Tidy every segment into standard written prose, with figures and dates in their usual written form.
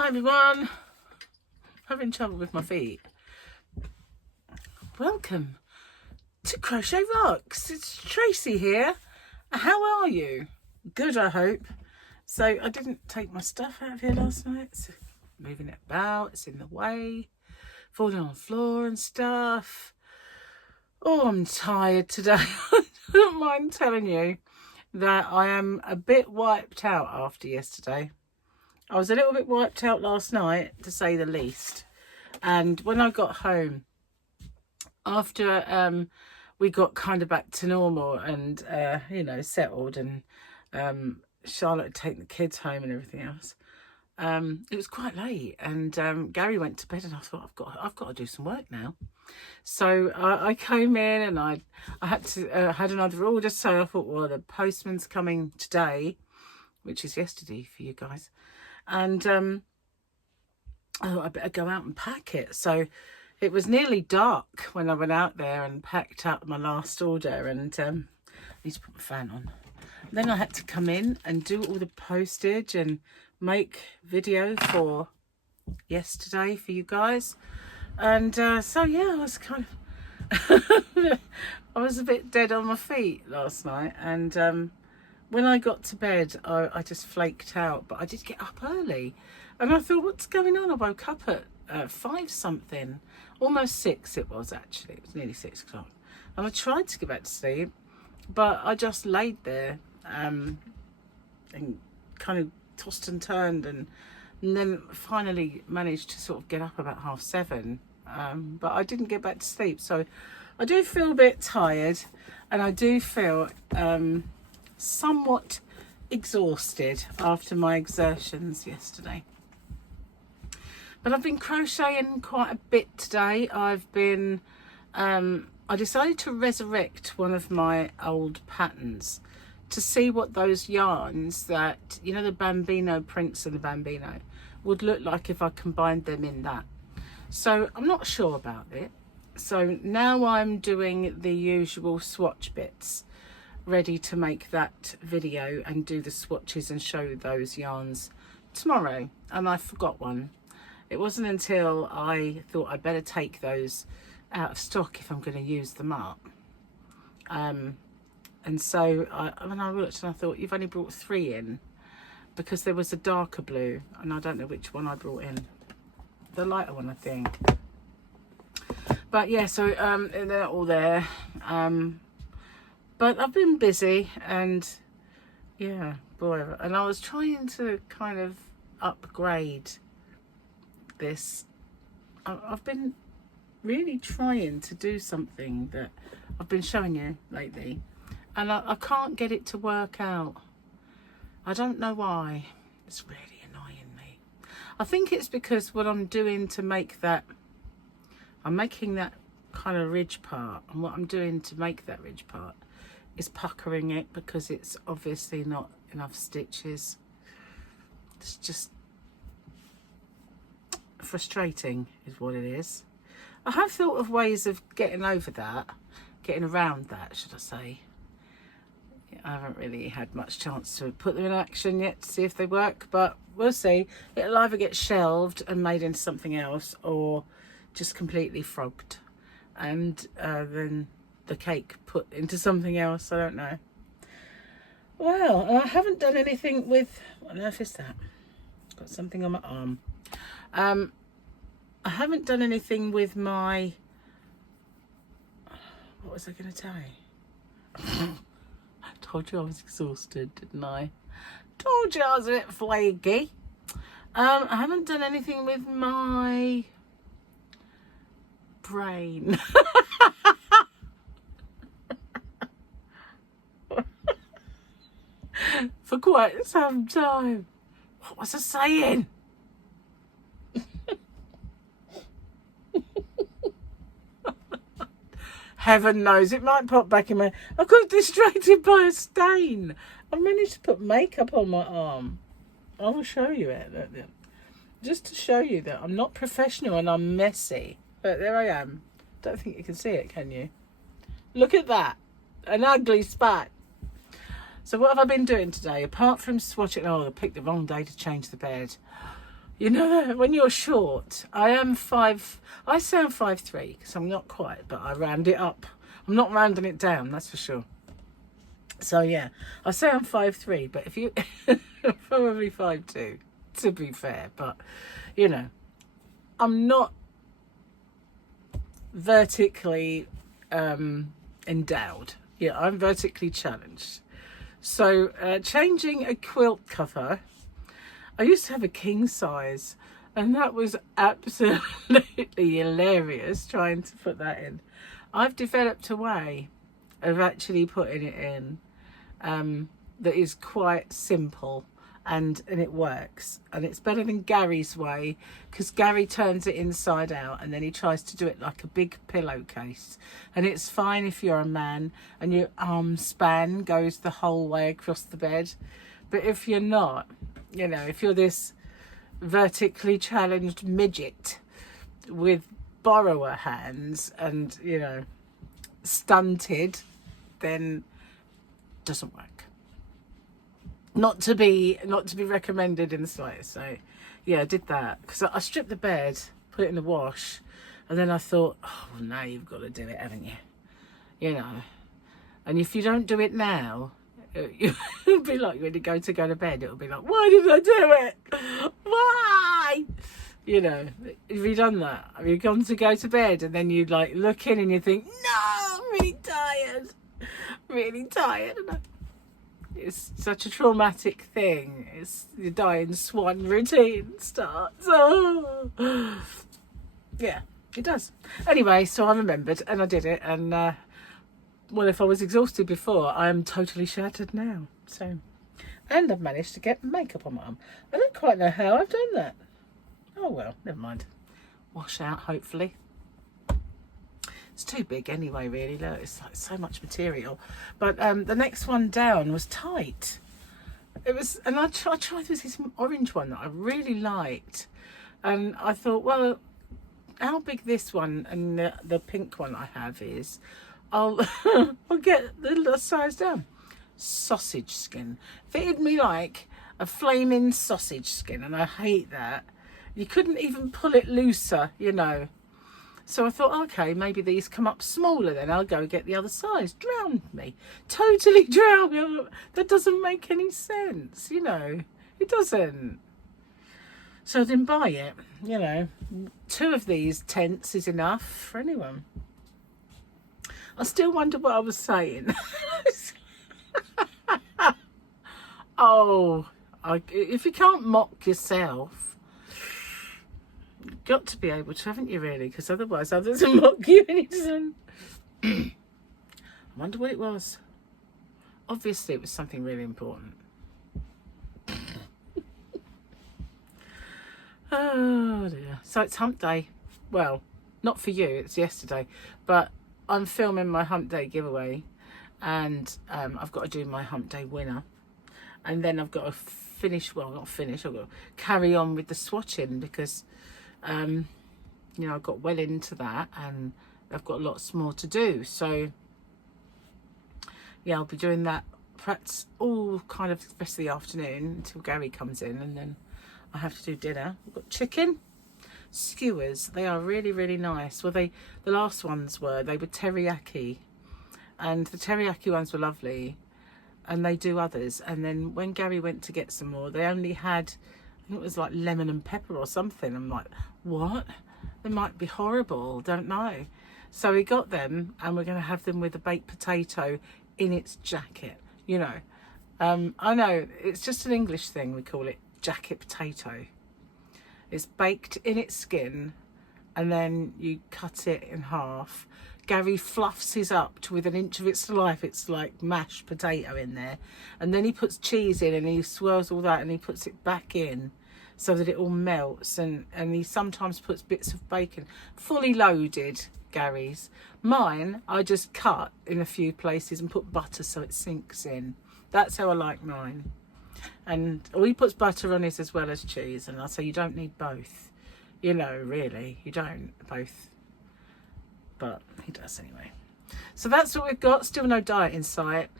Hi everyone, having trouble with my feet. Welcome to Crochet Rocks. It's Tracy here. How are you? Good, I hope. So I didn't take my stuff out of here last night. So moving it about, it's in the way, falling on the floor and stuff. Oh, I'm tired today. I don't mind telling you that I am a bit wiped out after yesterday. I was a little bit wiped out last night, to say the least. And when I got home, after we got kind of back to normal and, settled, and Charlotte had taken the kids home and everything else, it was quite late. And Gary went to bed and I thought, I've got to do some work now. So I came in and I had another order. So I thought, well, the postman's coming today, which is yesterday for you guys. And I thought I'd better go out and pack it. So it was nearly dark when I went out there and packed up my last order. And I need to put my fan on. Then I had to come in and do all the postage and make video for yesterday for you guys. And so yeah, I was kind of I was a bit dead on my feet last night. And when I got to bed, I just flaked out. But I did get up early. And I thought, what's going on? I woke up at 5 something. Almost 6 it was, actually. It was nearly 6 o'clock. And I tried to get back to sleep. But I just laid there and kind of tossed and turned. And then finally managed to sort of get up about 7:30. But I didn't get back to sleep. So I do feel a bit tired. And I do feel somewhat exhausted after my exertions yesterday. But I've been crocheting quite a bit today. I've been I decided to resurrect one of my old patterns to see what those yarns that, you know, the Bambino prints and the Bambino would look like if I combined them in that. So I'm not sure about it. So now I'm doing the usual swatch bits, ready to make that video and do the swatches and show those yarns tomorrow. And I forgot one. It wasn't until I thought I'd better take those out of stock if I'm going to use them up. And so when I looked and I thought, you've only brought 3 in, because there was a darker blue and I don't know which one I brought in. The lighter one, I think. But yeah, so they're all there. But I've been busy and yeah, boy. And I was trying to kind of upgrade this. I've been really trying to do something that I've been showing you lately. And I can't get it to work out. I don't know why. It's really annoying me. I think it's because what I'm doing to make that, I'm making that kind of ridge part. And what I'm doing to make that ridge part is puckering it, because it's obviously not enough stitches. It's just frustrating is what it is. I have thought of ways of getting over that, getting around that, should I say. I haven't really had much chance to put them in action yet to see if they work, but we'll see. It'll either get shelved and made into something else, or just completely frogged and then the cake put into something else. I don't know. Well, I haven't done anything with, what on earth is that? Got something on my arm. I haven't done anything with my, what was I going to tell you? I told you I was exhausted, didn't I? Told you I was a bit flaky. I haven't done anything with my brain. For quite some time. What was I saying? Heaven knows, it might pop back in my... I got distracted by a stain. I managed to put makeup on my arm. I will show you it. Just to show you that I'm not professional and I'm messy. But there I am. Don't think you can see it, can you? Look at that. An ugly spot. So what have I been doing today? Apart from swatching... Oh, I picked the wrong day to change the bed. You know, when you're short, I sound 5'3" because I'm not quite, but I round it up. I'm not rounding it down, that's for sure. So yeah, I say I'm 5'3", but if you probably 5'2", to be fair, but you know, I'm not vertically endowed. Yeah, I'm vertically challenged. So changing a quilt cover, I used to have a king size, and that was absolutely hilarious trying to put that in. I've developed a way of actually putting it in that is quite simple, and it works, and it's better than Gary's way, because Gary turns it inside out and then he tries to do it like a big pillowcase, and it's fine if you're a man and your arm span goes the whole way across the bed, but if you're not, you know, if you're this vertically challenged midget with borrower hands and, you know, stunted, then it doesn't work. Not to be recommended in the slightest. So yeah, I did that because I stripped the bed, put it in the wash, and then I thought, oh, well, now you've got to do it, haven't you? You know, and if you don't do it now, it'll be like when you go to bed, it'll be like, why did I do it? Why? You know, have you done that? Have you gone to go to bed and then you like look in and you think, no, I'm really tired, and it's such a traumatic thing. It's the dying swan routine starts. Oh. Yeah, it does. Anyway, so I remembered and I did it, and well, if I was exhausted before, I am totally shattered now. So, and I've managed to get makeup on my arm. I don't quite know how I've done that. Oh well, never mind. Wash out, hopefully. It's too big anyway, really. Look, it's like so much material. But the next one down was tight. It was, and I tried this orange one that I really liked, and I thought, well, how big this one and the pink one I have is, I'll get the size down. Sausage skin fitted me like a flaming sausage skin, and I hate that. You couldn't even pull it looser, you know. So I thought, okay, maybe these come up smaller, then I'll go get the other size. Drowned me. Totally drowned me. That doesn't make any sense, you know. It doesn't. So I didn't buy it, you know. 2 of these tents is enough for anyone. I still wonder what I was saying. Oh, if you can't mock yourself, you've got to be able to, haven't you, really? Because otherwise others will mock you. I wonder what it was. Obviously it was something really important. Oh dear. So it's hump day. Well, not for you, it's yesterday, but I'm filming my hump day giveaway, and I've got to do my hump day winner, and then I've got to finish, well, not finish, I've got to carry on with the swatching, because you know, I got well into that and I've got lots more to do. So yeah, I'll be doing that perhaps all kind of the rest of the afternoon until Gary comes in, and then I have to do dinner. We've got chicken skewers. They are really, really nice. Well, the last ones were teriyaki, and the teriyaki ones were lovely, and they do others. And then when Gary went to get some more, they only had, I think it was like lemon and pepper or something. I'm like, what? They might be horrible, don't know. So we got them, and we're going to have them with a baked potato in its jacket, you know. I know, it's just an English thing, we call it jacket potato. It's baked in its skin, and then you cut it in half. Gary fluffs his up to within an inch of its life. It's like mashed potato in there. And then he puts cheese in, and he swirls all that, and he puts it back in so that it all melts. And he sometimes puts bits of bacon. Fully loaded, Gary's. Mine, I just cut in a few places and put butter so it sinks in. That's how I like mine. And he puts butter on his as well as cheese, and I say you don't need both, you know, really, you don't both, but he does anyway. So that's what we've got. Still no diet in sight,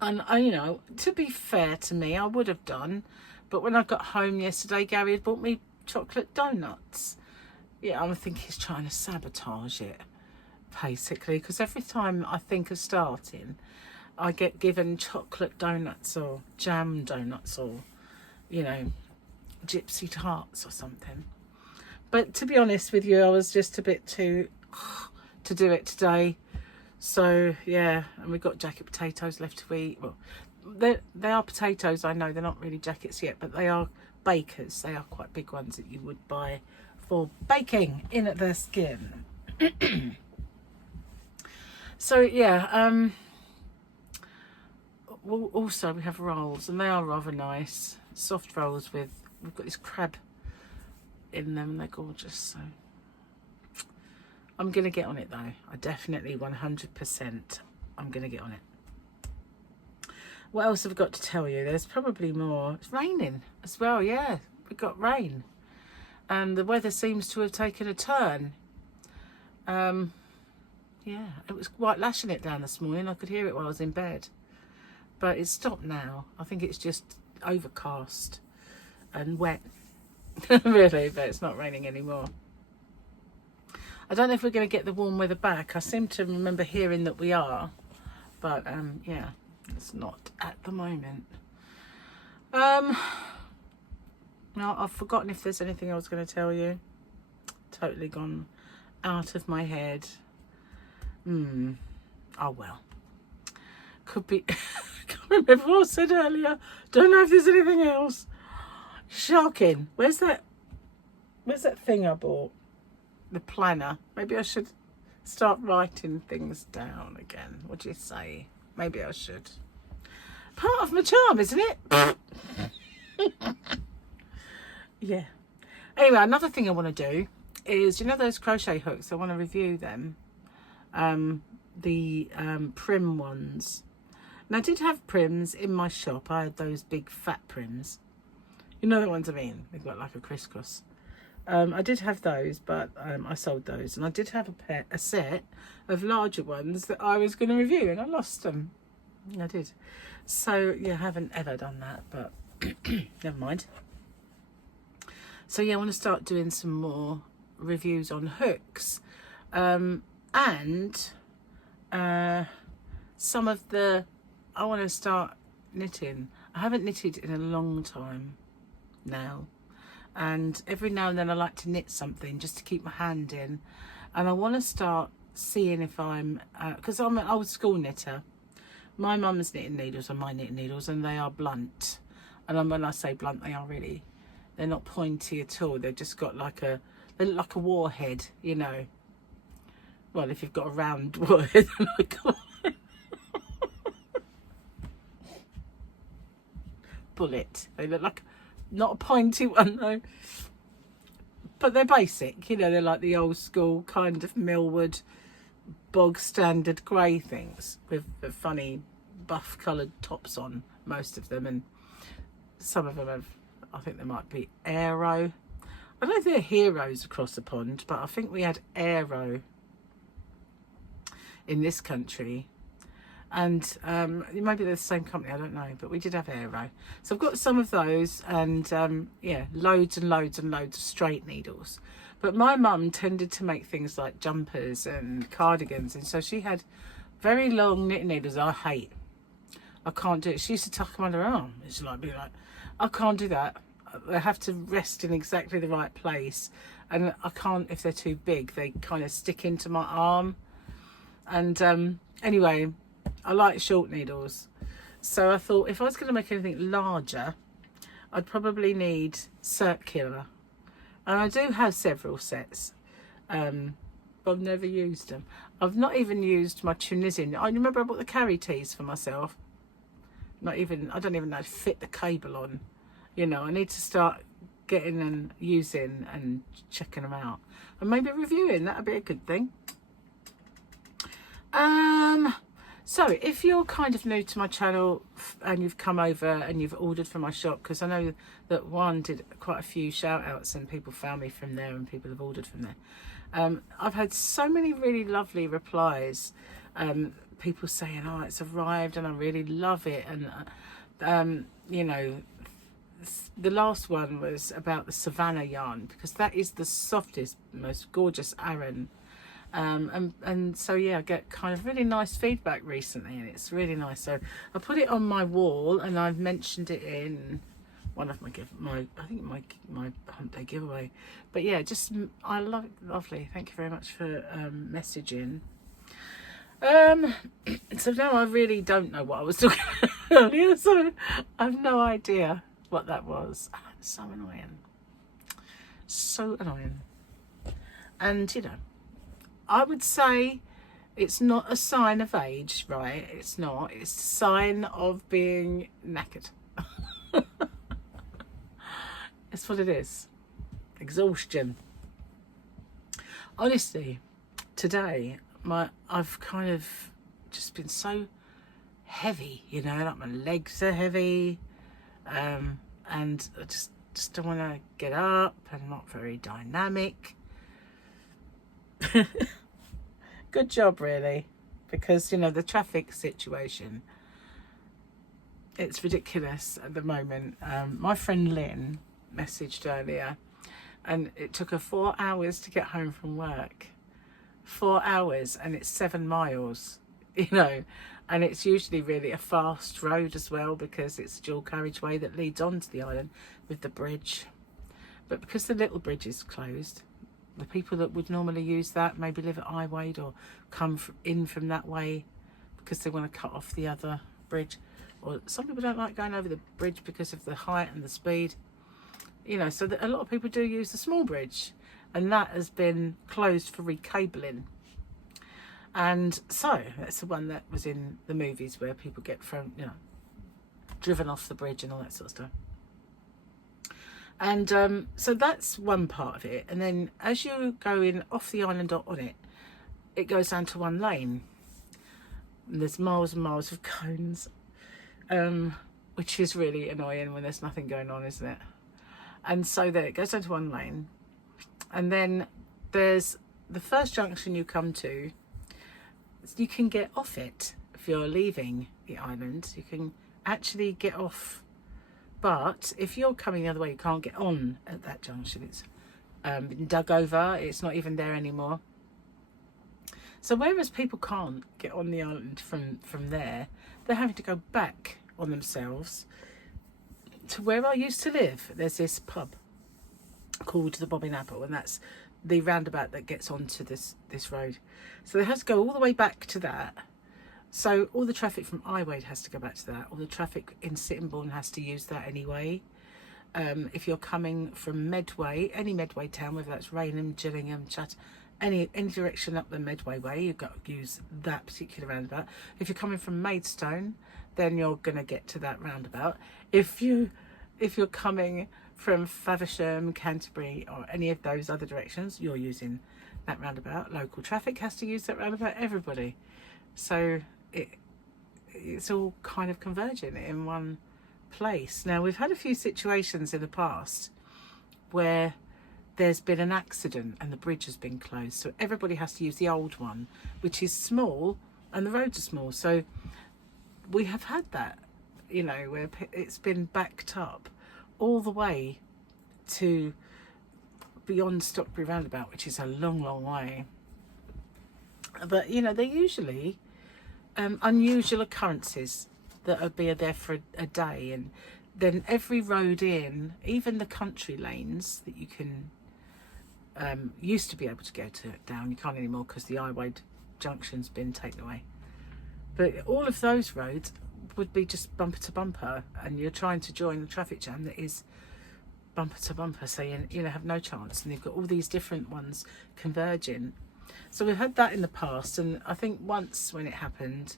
and you know, to be fair to me, I would have done, But when I got home yesterday, Gary had bought me chocolate donuts. Yeah, I think he's trying to sabotage it, basically, because every time I think of starting, I get given chocolate donuts or jam donuts or, you know, gypsy tarts or something. But to be honest with you, I was just a bit too to do it today. So yeah, and we've got jacket potatoes left to eat. Well, they are potatoes, I know, they're not really jackets yet, but they are bakers. They are quite big ones that you would buy for baking in at their skin. So yeah, well, also we have rolls, and they are rather nice, soft rolls with, we've got this crab in them, and they're gorgeous. So I'm gonna get on it though. I definitely 100% I'm gonna get on it. What else have I got to tell you? There's probably more. It's raining as well. Yeah, we got rain, and the weather seems to have taken a turn. Yeah, it was quite lashing it down this morning. I could hear it while I was in bed, but it's stopped now. I think it's just overcast and wet. Really, but it's not raining anymore. I don't know if we're going to get the warm weather back. I seem to remember hearing that we are, but yeah, it's not at the moment. Now I've forgotten if there's anything I was going to tell you. Totally gone out of my head. Oh well. Could be. Can't remember what I said earlier. Don't know if there's anything else. Shocking. Where's that thing I bought? The planner. Maybe I should start writing things down again. What do you say? Maybe I should. Part of my charm, isn't it? Yeah. Anyway, another thing I want to do is, you know those crochet hooks? I want to review them. The prim ones. And I did have prims in my shop. I had those big fat prims. You know the ones I mean? They've got like a crisscross. I did have those, but I sold those. And I did have a set of larger ones that I was going to review, and I lost them. I did. So, yeah, I haven't ever done that, but never mind. So, yeah, I want to start doing some more reviews on hooks. And some of the... I want to start knitting. I haven't knitted in a long time now. And every now and then I like to knit something just to keep my hand in. And I want to start seeing if I'm... because I'm an old school knitter. My mum's knitting needles are my knitting needles, and they are blunt. And when I say blunt, they are really... They're not pointy at all. They've just got like a... They look like a warhead, you know. Well, if you've got a round warhead, bullet. They look like... Not a pointy one, though. But they're basic, you know. They're like the old school kind of Millwood bog standard grey things with the funny buff coloured tops on, most of them. And some of them have, I think they might be Aero. I don't know if they're Heroes across the pond, but I think we had Aero in this country. And maybe they're the same company, I don't know, but we did have Aero. So I've got some of those, and yeah, loads and loads and loads of straight needles. But my mum tended to make things like jumpers and cardigans, and so she had very long knitting needles. I hate. I can't do it. She used to tuck them under her arm. It's like, be like, I can't do that. They have to rest in exactly the right place, and I can't if they're too big. They kind of stick into my arm. And anyway, I like short needles, so I thought if I was going to make anything larger, I'd probably need circular, and I do have several sets, but I've never used them. I've not even used my Tunisian. I remember I bought the carry tees for myself. I don't even know how to fit the cable on. You know, I need to start getting and using and checking them out, and maybe reviewing. That'd be a good thing. So if you're kind of new to my channel and you've come over and you've ordered from my shop, because I know that one did quite a few shout outs and people found me from there and people have ordered from there. I've had so many really lovely replies, people saying, oh, it's arrived and I really love it, and you know, the last one was about the Savannah yarn, because that is the softest, most gorgeous Aran. And so yeah, I get kind of really nice feedback recently, and it's really nice. So I put it on my wall, and I've mentioned it in one of my Hump Day giveaway. But yeah, just I love it. Lovely. Thank you very much for messaging. So now I really don't know what I was talking about earlier, so I have no idea what that was. So annoying. So annoying. And you know, I would say it's not a sign of age, right? It's not. It's a sign of being knackered. It's what it is. Exhaustion. Honestly, today I've kind of just been so heavy, you know, like my legs are heavy, and I just don't want to get up, and not very dynamic. Good job, really, because you know the traffic situation, it's ridiculous at the moment. My friend Lynn messaged earlier, and it took her 4 hours to get home from work. 4 hours, and it's 7 miles, you know, and it's usually really a fast road as well, because it's a dual carriageway that leads onto the island with the bridge. But because the little bridge is closed, the people that would normally use that maybe live at Iwade or come in from that way because they want to cut off the other bridge, or some people don't like going over the bridge because of the height and the speed, you know, so that a lot of people do use the small bridge, and that has been closed for recabling. And so that's the one that was in the movies where people get thrown, you know, driven off the bridge and all that sort of stuff. And so that's one part of it. And then as you go in off the island or on it, it goes down to one lane. And there's miles and miles of cones, which is really annoying when there's nothing going on, isn't it? And so then it goes down to one lane. And then there's the first junction you come to, you can get off it if you're leaving the island. You can actually get off. But if you're coming the other way, you can't get on at that junction. It's been dug over. It's not even there anymore. So whereas people can't get on the island from there, they're having to go back on themselves to where I used to live. There's this pub called the Bobbin Apple, and that's the roundabout that gets onto this road. So they have to go all the way back to that. So all the traffic from Iwade has to go back to that. All the traffic in Sittingbourne has to use that anyway. If you're coming from Medway, any Medway town, whether that's Raynham, Gillingham, any direction up the Medway way, you've got to use that particular roundabout. If you're coming from Maidstone, then you're going to get to that roundabout. If you're coming from Faversham, Canterbury, or any of those other directions, you're using that roundabout. Local traffic has to use that roundabout, everybody. So it's all kind of converging in one place. Now, we've had a few situations in the past where there's been an accident and the bridge has been closed, so everybody has to use the old one, which is small, and the roads are small. So we have had that, you know, where it's been backed up all the way to beyond Stockbury roundabout, which is a long way. But you know, they're usually unusual occurrences that will be there for a day, and then every road in, even the country lanes that you can used to be able to go to down, you can't anymore because the Iwade junction's been taken away. But all of those roads would be just bumper to bumper, and you're trying to join the traffic jam that is bumper to bumper, so you know, have no chance, and you've got all these different ones converging. So we've had that in the past, and I think once when it happened,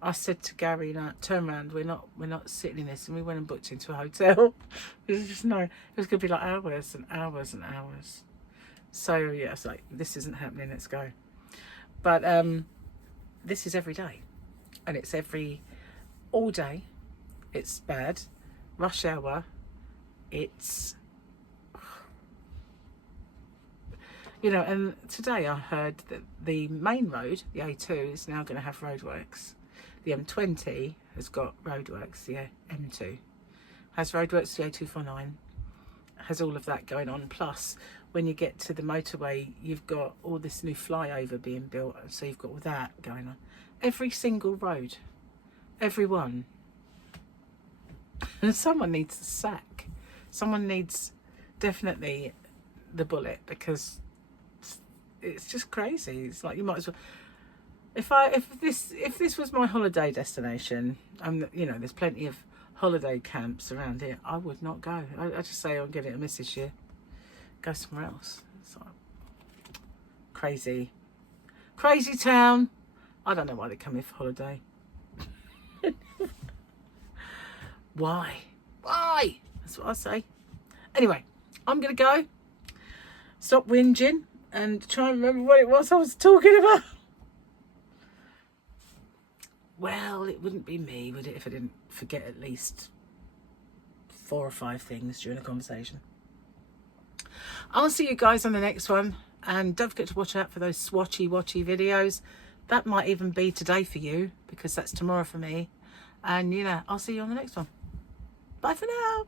I said to Gary, "No, turn around. We're not sitting in this." And we went and booked into a hotel. It was just it was going to be like hours and hours and hours. So yeah, it's like, this isn't happening. Let's go. But this is every day, and it's all day. It's bad. Rush hour. It's, you know, and today I heard that the main road, the A2, is now going to have roadworks. The M20 has got roadworks, the M2 has roadworks CA249, has all of that going on. Plus, when you get to the motorway, you've got all this new flyover being built, so you've got all that going on. Every single road, every one. And someone needs the sack. Someone needs definitely the bullet, because it's just crazy. It's like, you might as well. If this was my holiday destination, you know, there's plenty of holiday camps around here, I would not go. I just say I'll give it a miss this year. Go somewhere else. It's like crazy town. I don't know why they come here for holiday. Why? That's what I say. Anyway, I'm gonna go. Stop whinging and try and remember what it was I was talking about. Well, it wouldn't be me, would it, if I didn't forget at least 4 or 5 things during the conversation. I'll see you guys on the next one, and don't forget to watch out for those swatchy videos. That might even be today for you, because that's tomorrow for me. And, you know, I'll see you on the next one. Bye for now.